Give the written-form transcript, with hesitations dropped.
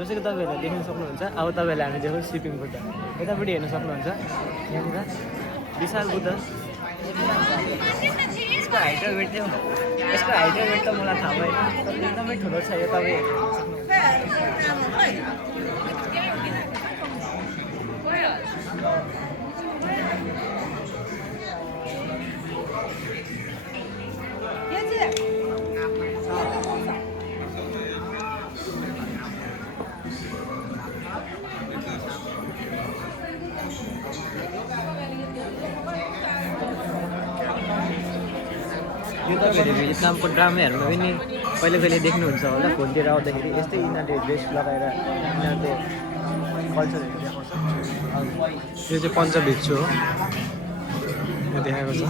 जसरी तपाईँहरूले देख्न सक्नुहुन्छ। अब तपाईँहरूले हामी देख्छौँ सिपिङ बुद्ध यतापट्टि हेर्न सक्नुहुन्छ। यहाँनिर विशाल बुद्ध यसको हाइट र वेट चाहिँ त मलाई थाहा भएन तर एकदमै ठुलो छ यो तपाईँ हेर्न यो तपाईँहरूले भियतनामको ड्रामाहरूमा पनि कहिले कहिले देख्नुहुन्छ होला। फोनतिर आउँदाखेरि यस्तै यिनीहरूले ड्रेस लगाएर यिनीहरूको कल्चरहरू देखाउँछ। यो चाहिँ पञ्चभिक्षु हो, यो देखाएको छ।